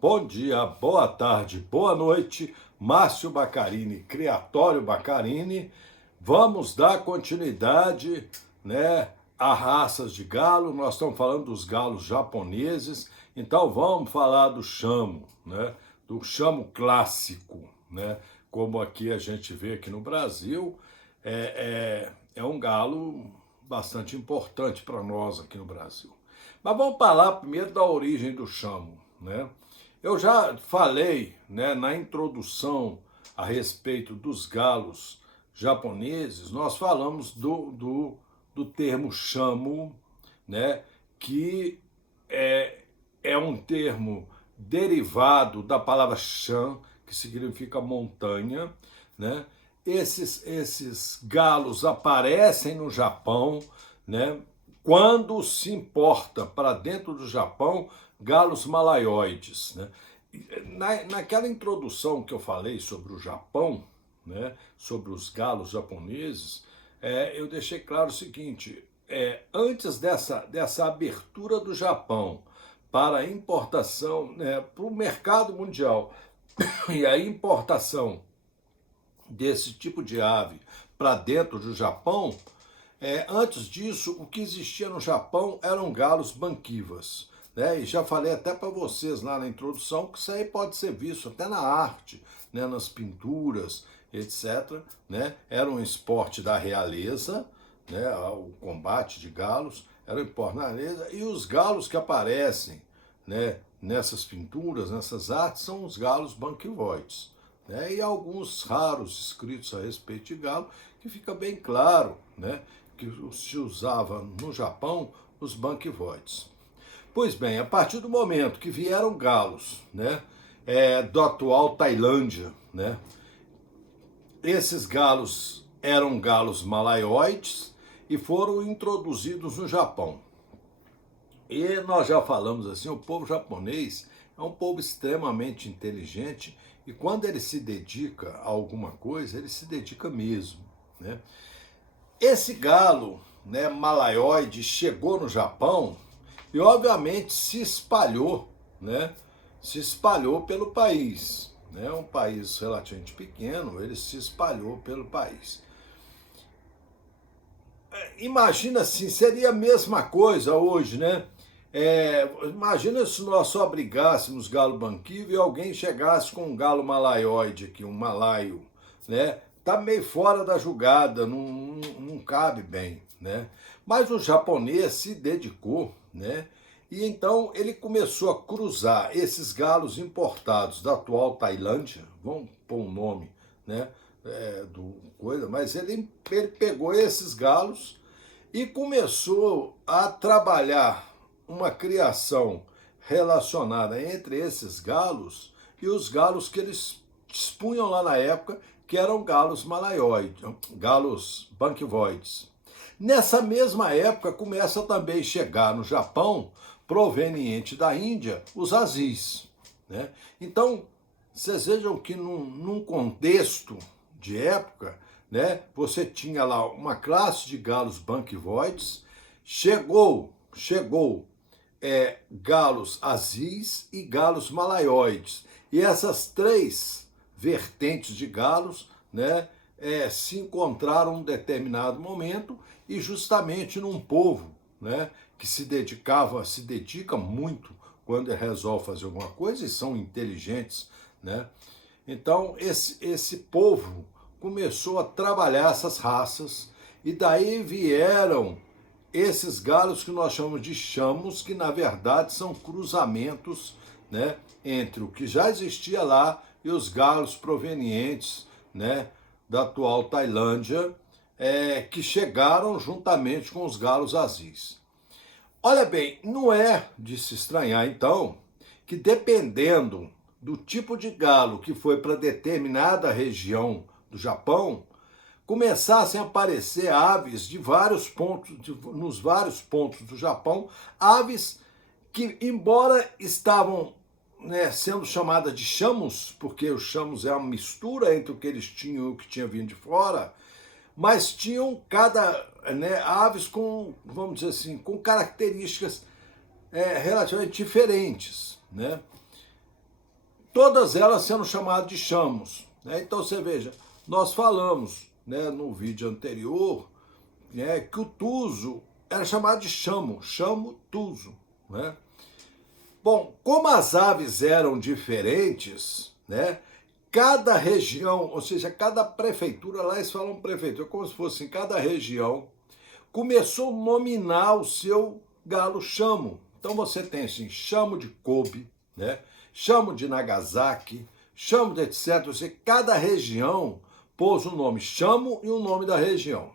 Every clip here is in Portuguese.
Bom dia, boa tarde, boa noite, Márcio Baccarini, Criatório Baccarini. Vamos dar continuidade, né, a raças de galo. Nós estamos falando dos galos japoneses, então vamos falar do chamo, né, do chamo clássico, né, como aqui a gente vê aqui no Brasil, é um galo bastante importante para nós aqui no Brasil. Mas vamos falar primeiro da origem do chamo, né? Eu já falei, né, na introdução a respeito dos galos japoneses, nós falamos do termo chamo, né, que é um termo derivado da palavra shan, que significa montanha, né? Esses galos aparecem no Japão, né? Quando se importa para dentro do Japão galos malaioides, né? Naquela introdução que eu falei sobre o Japão, né, sobre os galos japoneses, eu deixei claro o seguinte: antes dessa abertura do Japão para a importação, né, para o mercado mundial e a importação desse tipo de ave para dentro do Japão, antes disso, o que existia no Japão eram galos banquivas. Né? E já falei até para vocês lá na introdução que isso aí pode ser visto até na arte, né? Nas pinturas, etc. Né? Era um esporte da realeza, né? O combate de galos era um esporte da realeza, e os galos que aparecem, né, nessas pinturas, nessas artes, são os galos banquivoides. Né? E alguns raros escritos a respeito de galo, que fica bem claro, né, que se usava no Japão os banquivoides. Pois bem, a partir do momento que vieram galos, né, do atual Tailândia, né, esses galos eram galos malaioides e foram introduzidos no Japão. E nós já falamos assim, o povo japonês é um povo extremamente inteligente e quando ele se dedica a alguma coisa, ele se dedica mesmo, né? Esse galo, né, malaioide chegou no Japão e obviamente se espalhou, né? Se espalhou pelo país, né? Um país relativamente pequeno, ele se espalhou pelo país. Imagina assim, seria a mesma coisa hoje, né? Imagina se nós só abrigássemos galo banquivo e alguém chegasse com um galo malaioide aqui, um malaio, né? Tá meio fora da jogada, não cabe bem, né? Mas o japonês se dedicou, né? E então ele começou a cruzar esses galos importados da atual Tailândia, vamos pôr um nome, né? Do coisa, mas ele pegou esses galos e começou a trabalhar uma criação relacionada entre esses galos e os galos que eles dispunham lá na época, que eram galos malaioides, galos banquivoides. Nessa mesma época começa também a chegar no Japão, proveniente da Índia, os azis. Né? Então, vocês vejam que num contexto de época, né, você tinha lá uma classe de galos banquivoides, chegou galos azis e galos malaioides. E essas três vertentes de galos, né, se encontraram em um determinado momento e justamente num povo, né, que se dedica muito quando resolve fazer alguma coisa e são inteligentes, né? Então esse povo começou a trabalhar essas raças e daí vieram esses galos que nós chamamos de chamos, que na verdade são cruzamentos, né, entre o que já existia lá e os galos provenientes, né, da atual Tailândia, que chegaram juntamente com os galos azis. Olha bem, não é de se estranhar então que dependendo do tipo de galo que foi para determinada região do Japão, começassem a aparecer aves de vários pontos, nos vários pontos do Japão, aves que, embora estavam, né, sendo chamadas de chamos, porque os chamos é uma mistura entre o que eles tinham e o que tinha vindo de fora, mas tinham aves com, vamos dizer assim, com características relativamente diferentes, né? todas elas sendo chamadas de chamos, né? Então você veja, nós falamos, né, no vídeo anterior, né, que o tuso era chamado de chamo, chamo-tuso, né? Bom, como as aves eram diferentes, né? Cada região, ou seja, cada prefeitura, lá eles falam prefeitura, como se fosse em cada região, começou a nominar o seu galo chamo. Então você tem assim, chamo de Kobe, né? Chamo de Nagasaki, chamo de etc. Ou seja, cada região pôs o nome chamo e o nome da região.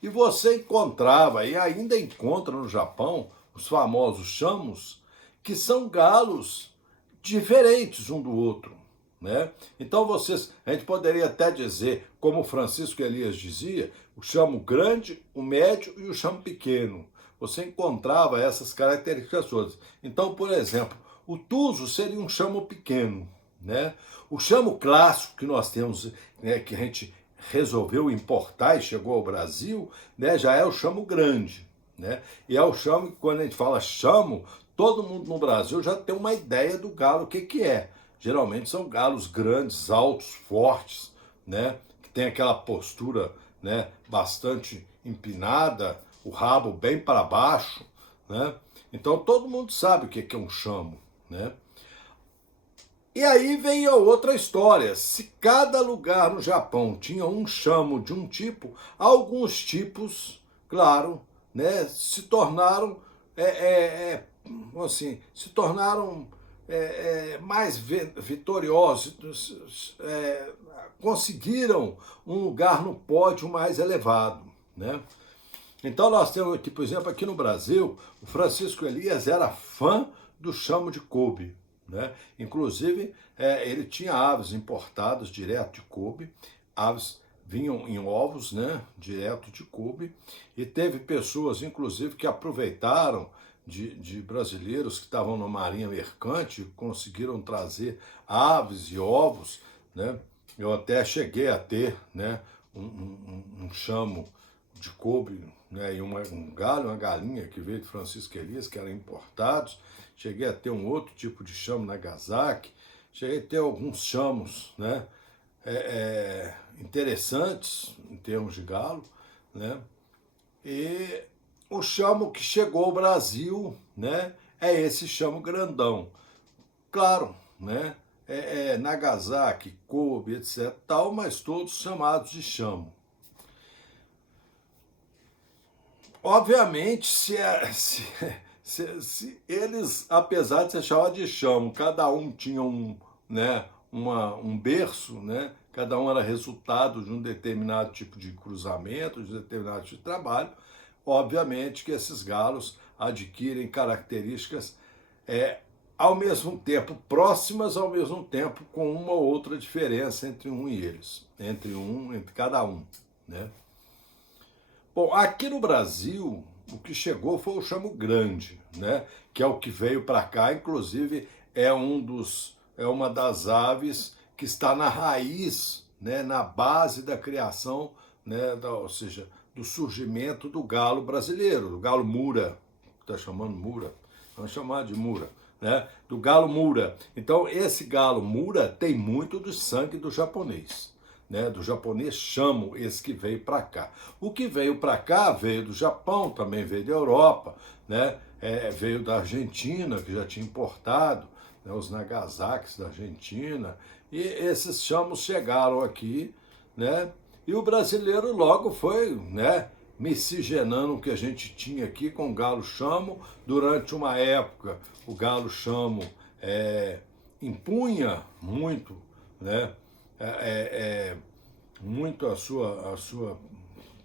E você encontrava, e ainda encontra no Japão, os famosos chamos, que são galos diferentes um do outro, né? Então a gente poderia até dizer, como o Francisco Elias dizia, o chamo grande, o médio e o chamo pequeno. Você encontrava essas características todas. Então, por exemplo, o tuso seria um chamo pequeno, né? O chamo clássico que nós temos, né, que a gente resolveu importar e chegou ao Brasil, né, já é o chamo grande, né? E é o chamo que, quando a gente fala chamo, todo mundo no Brasil já tem uma ideia do galo, o que que é. Geralmente são galos grandes, altos, fortes, né? Que tem aquela postura, né, bastante empinada, o rabo bem para baixo, né? Então todo mundo sabe o que é um chamo, né? E aí vem a outra história. Se cada lugar no Japão tinha um chamo de um tipo, alguns tipos, claro, né, se tornaram assim, se tornaram mais vitoriosos, conseguiram um lugar no pódio mais elevado, né? Então nós temos aqui, por exemplo, aqui no Brasil, o Francisco Elias era fã do chamo de Kobe, né? Inclusive, ele tinha aves importadas direto de Kobe, aves vinham em ovos, né, direto de Kobe, e teve pessoas, inclusive, que aproveitaram de brasileiros que estavam na marinha mercante, conseguiram trazer aves e ovos, né? Eu até cheguei a ter, né, um chamo de Kobe, né, e um galho, uma galinha que veio de Francisco Elias, que eram importados. Cheguei a ter um outro tipo de chamo Nagasaki, cheguei a ter alguns chamos, né, interessantes em termos de galo, né, e o chamo que chegou ao Brasil, né, é esse chamo grandão. Claro, né, Nagasaki, Kobe, etc, tal, mas todos chamados de chamo. Obviamente, se eles, apesar de ser chamados de chamo, cada um tinha né, um berço, né, cada um era resultado de um determinado tipo de cruzamento, de um determinado tipo de trabalho, obviamente que esses galos adquirem características ao mesmo tempo próximas, ao mesmo tempo com uma ou outra diferença entre um e eles, entre cada um, né? Bom, aqui no Brasil, o que chegou foi o chamo grande, né? Que é o que veio para cá, inclusive é uma das aves que está na raiz, né? Na base da criação, né? Ou seja, do surgimento do galo brasileiro, do galo mura, está chamando mura, vamos chamar de mura, né? Do galo mura. Então, esse galo mura tem muito do sangue do japonês. Né, do japonês chamo, esse que veio para cá. O que veio para cá veio do Japão, também veio da Europa, né, veio da Argentina, que já tinha importado, né, os Nagasakis da Argentina, e esses chamos chegaram aqui, né, e o brasileiro logo foi, né, miscigenando o que a gente tinha aqui com o galo chamo. Durante uma época, o galo chamo impunha muito, né, muito a sua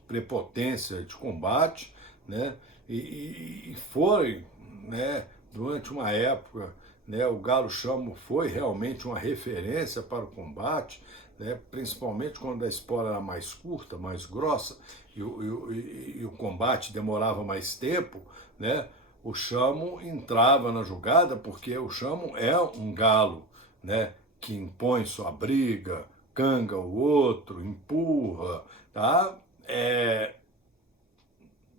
prepotência de combate, né? E foi, né, durante uma época, né, o galo chamo foi realmente uma referência para o combate, né, principalmente quando a espora era mais curta, mais grossa, e o combate demorava mais tempo, né? O chamo entrava na jogada, porque o chamo é um galo, né, que impõe sua briga, canga o outro, empurra, tá?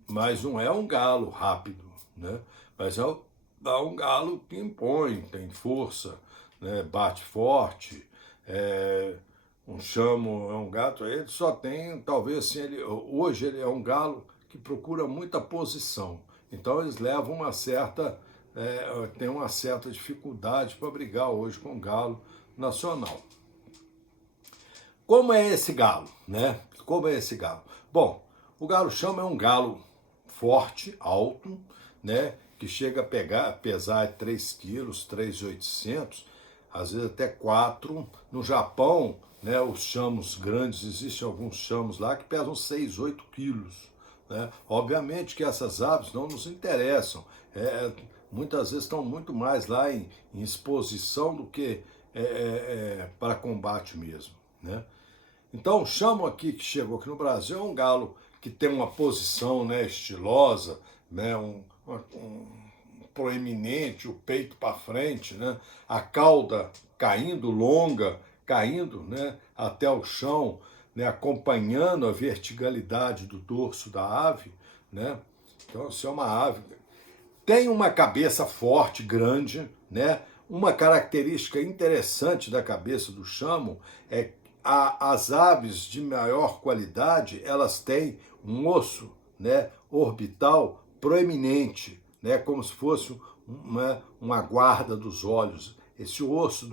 Mas não é um galo rápido, né? Mas dá um galo que impõe, tem força, né? Bate forte. Um chamo é um gato, ele só tem, talvez assim, hoje ele é um galo que procura muita posição. Então eles levam uma certa, tem uma certa dificuldade para brigar hoje com o galo nacional. Como é esse galo, né? Como é esse galo? Bom, o galo chama é um galo forte, alto, né? Que chega a pesar 3 quilos, 3.800, às vezes até 4. No Japão, né, os chamos grandes, existem alguns chamos lá que pesam 6, 8 quilos. Né? Obviamente que essas aves não nos interessam. Muitas vezes estão muito mais lá em exposição do que para combate mesmo. Né? Então, o chamo aqui que chegou aqui no Brasil é um galo que tem uma posição, né, estilosa, né, um proeminente, o peito para frente, né, a cauda caindo longa, caindo, né, até o chão, né, acompanhando a verticalidade do dorso da ave, né? Então, isso é uma ave. Tem uma cabeça forte, grande, né? Uma característica interessante da cabeça do chamo é as aves de maior qualidade, elas têm um osso, né, orbital proeminente, né, como se fosse uma guarda dos olhos. Esse osso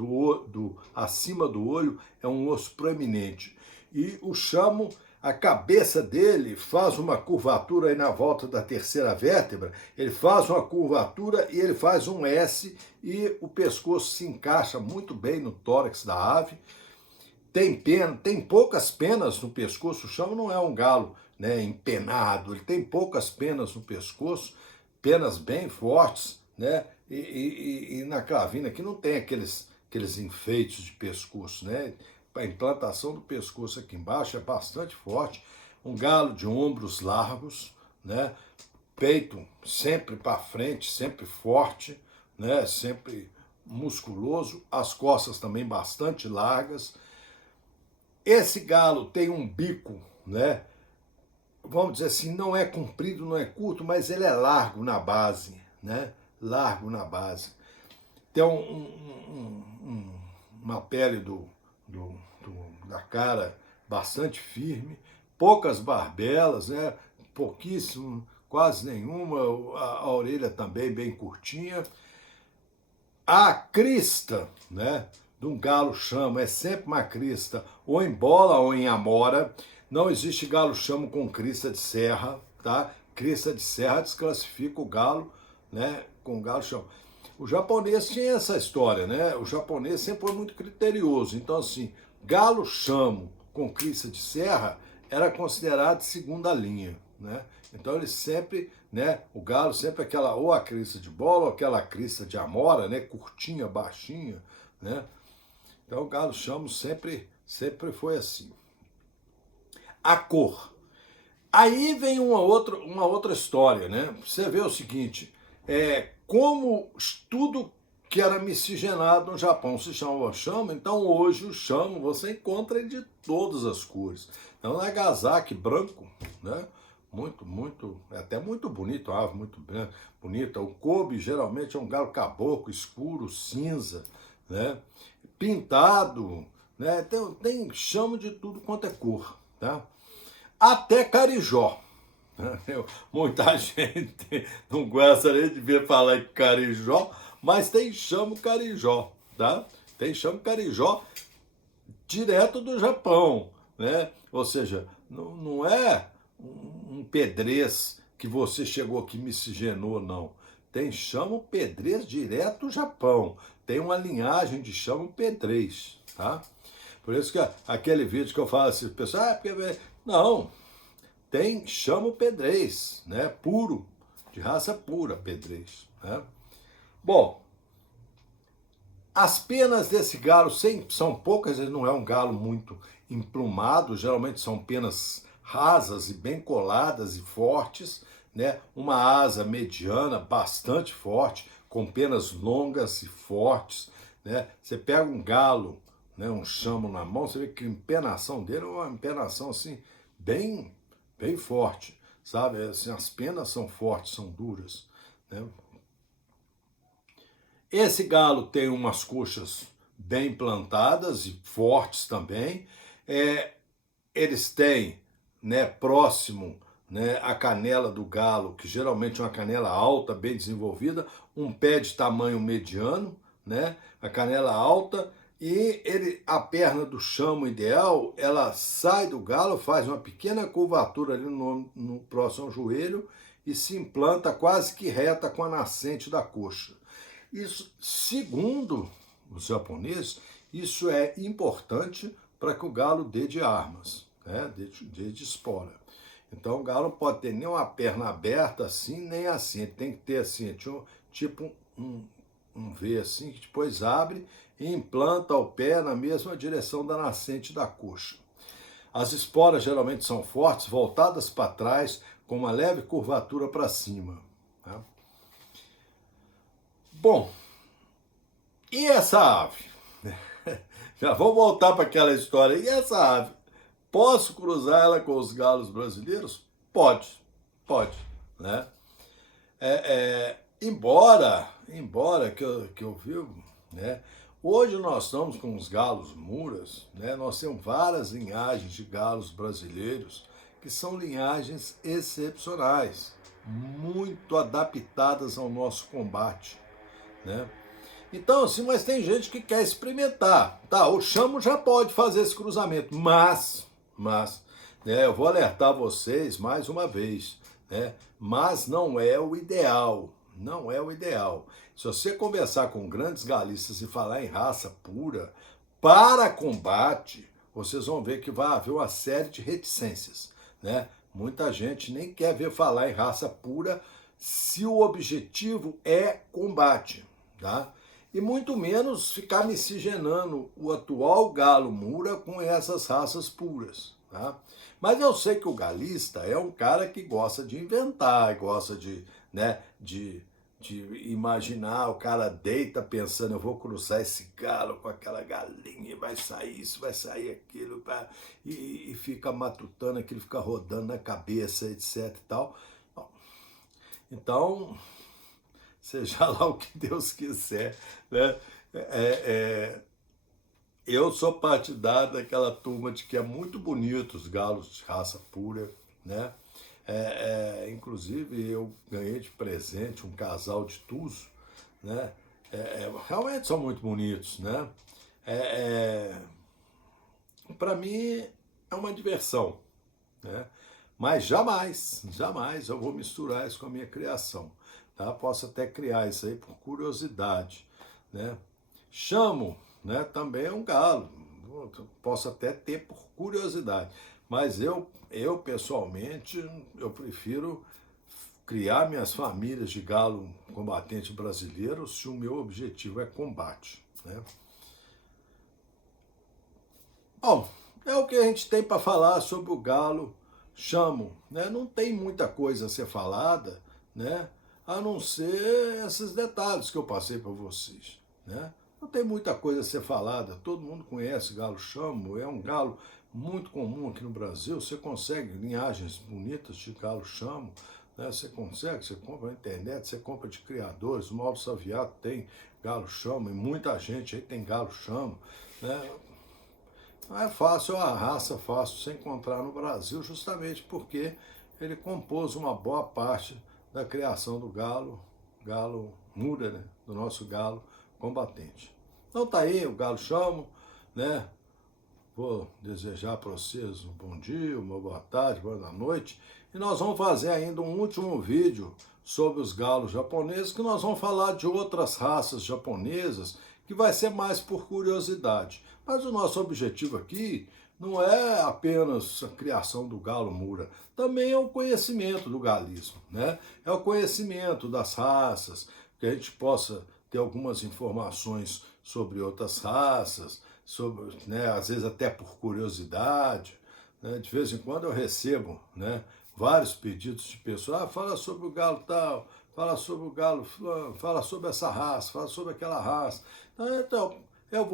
acima do olho é um osso proeminente. E o chamo, a cabeça dele faz uma curvatura aí na volta da terceira vértebra, ele faz uma curvatura e ele faz um S e o pescoço se encaixa muito bem no tórax da ave. Tem poucas penas no pescoço, o chamo não é um galo, né, empenado, ele tem poucas penas no pescoço, penas bem fortes, né, e na clavina aqui não tem aqueles enfeites de pescoço, né, a implantação do pescoço aqui embaixo é bastante forte, um galo de ombros largos, né, peito sempre para frente, sempre forte, né, sempre musculoso, as costas também bastante largas. Esse galo tem um bico, né? Vamos dizer assim, não é comprido, não é curto, mas ele é largo na base, né? Largo na base. Tem uma pele da cara bastante firme, poucas barbelas, né? Pouquíssimo, quase nenhuma, a orelha também bem curtinha. A crista, né, de um galo chamo é sempre uma crista ou em bola ou em amora. Não existe galo chamo com crista de serra, tá? Crista de serra desclassifica o galo, né, com galo chamo. O japonês tinha essa história, né? O japonês sempre foi muito criterioso. Então, assim, galo chamo com crista de serra era considerado segunda linha, né? Então ele sempre, né, o galo sempre aquela ou a crista de bola ou aquela crista de amora, né, curtinha, baixinha, né? Então o galo chamo sempre foi assim. A cor. Aí vem uma outra história, né? Você vê o seguinte, como tudo que era miscigenado no Japão se chamava chamo, então hoje o chamo você encontra de todas as cores. Então o Nagasaki branco, né? Muito, é até muito bonito, a ave muito bonita. O Kobe geralmente é um galo caboclo, escuro, cinza, né? Pintado, né? Tem chamo de tudo quanto é cor, tá? Até carijó. Muita gente não gosta nem de ver falar em carijó, mas tem chamo carijó, tá? Tem chamo carijó direto do Japão, né? Ou seja, não é um pedrez que você chegou aqui e miscigenou, não. Tem chamo pedrez direto do Japão. Tem uma linhagem de chamo pedrez, tá? Por isso que aquele vídeo que eu falo assim, o pessoal, porque... Não, tem chamo pedrez, né? Puro, de raça pura, pedrez, né? Bom, as penas desse galo são poucas, ele não é um galo muito emplumado, geralmente são penas rasas e bem coladas e fortes, né? Uma asa mediana, bastante forte, com penas longas e fortes, né? Você pega um galo, né, um chamo na mão, você vê que a empenação dele é uma empenação assim, bem forte, sabe? Assim, as penas são fortes, são duras, né? Esse galo tem umas coxas bem plantadas e fortes também. Eles têm, né, próximo, né, a canela do galo, que geralmente é uma canela alta, bem desenvolvida, um pé de tamanho mediano, né, a canela alta, e a perna do chamo ideal, ela sai do galo, faz uma pequena curvatura ali no próximo ao joelho e se implanta quase que reta com a nascente da coxa. Isso, segundo os japoneses, isso é importante para que o galo dê de armas, né? Dê de espora. Então o galo não pode ter nem uma perna aberta assim, nem assim. Ele tem que ter assim, tipo um V assim, que depois abre e implanta o pé na mesma direção da nascente da coxa. As esporas geralmente são fortes, voltadas para trás, com uma leve curvatura para cima. Tá? Bom, e essa ave? Já vou voltar para aquela história. E essa ave? Posso cruzar ela com os galos brasileiros? Pode, pode, né? Embora que eu vi, né? Hoje nós estamos com os galos muras, né? Nós temos várias linhagens de galos brasileiros que são linhagens excepcionais, muito adaptadas ao nosso combate, né? Então, assim, mas tem gente que quer experimentar. Tá, o chamo já pode fazer esse cruzamento, mas, né, eu vou alertar vocês mais uma vez, né? Mas não é o ideal, não é o ideal. Se você conversar com grandes galistas e falar em raça pura, para combate, vocês vão ver que vai haver uma série de reticências, né? Muita gente nem quer ver falar em raça pura se o objetivo é combate, tá? E muito menos ficar miscigenando o atual galo mura com essas raças puras. Tá? Mas eu sei que o galista é um cara que gosta de inventar, gosta né, de imaginar, o cara deita pensando, eu vou cruzar esse galo com aquela galinha, vai sair isso, vai sair aquilo, e fica matutando, aquilo fica rodando na cabeça, etc e tal. Então, seja lá o que Deus quiser, né? Eu sou partidário daquela turma de que é muito bonito os galos de raça pura, né? Inclusive eu ganhei de presente um casal de tuso, né? Realmente são muito bonitos, né? Para mim é uma diversão, né? Mas jamais eu vou misturar isso com a minha criação, tá? Posso até criar isso aí por curiosidade, né? Chamo, né? Também é um galo, posso até ter por curiosidade, mas eu pessoalmente, eu prefiro criar minhas famílias de galo combatente brasileiro se o meu objetivo é combate, né? Bom, é o que a gente tem para falar sobre o galo chamo, né? Não tem muita coisa a ser falada, né? A não ser esses detalhes que eu passei para vocês, né? Não tem muita coisa a ser falada. Todo mundo conhece galo chamo, é um galo muito comum aqui no Brasil. Você consegue linhagens bonitas de galo chamo, né? Você consegue, você compra na internet, você compra de criadores. O Mauro Saviato tem galo chamo e muita gente aí tem galo chamo, né? Não é fácil, é uma raça fácil de se encontrar no Brasil, justamente porque ele compôs uma boa parte da criação do galo mura, né? Do nosso galo combatente. Então tá aí, o galo chamo, né? Vou desejar para vocês um bom dia, uma boa tarde, boa noite. E nós vamos fazer ainda um último vídeo sobre os galos japoneses, que nós vamos falar de outras raças japonesas, que vai ser mais por curiosidade. Mas o nosso objetivo aqui não é apenas a criação do galo mura, também é o conhecimento do galismo, né? É o conhecimento das raças, que a gente possa ter algumas informações sobre outras raças, sobre, né, às vezes até por curiosidade, né? De vez em quando eu recebo, né, vários pedidos de pessoas, fala sobre o galo tal, fala sobre o galo fulano, fala sobre essa raça, fala sobre aquela raça. Então eu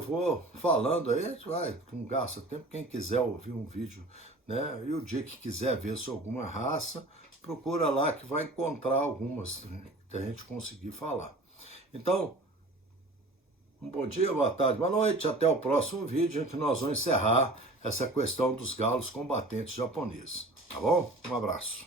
vou falando aí, a gente vai, não gasta tempo, quem quiser ouvir um vídeo, né, e o dia que quiser ver sobre alguma raça, procura lá que vai encontrar algumas, né, que a gente conseguir falar. Então, um bom dia, boa tarde, boa noite, até o próximo vídeo em que nós vamos encerrar essa questão dos galos combatentes japoneses. Tá bom? Um abraço.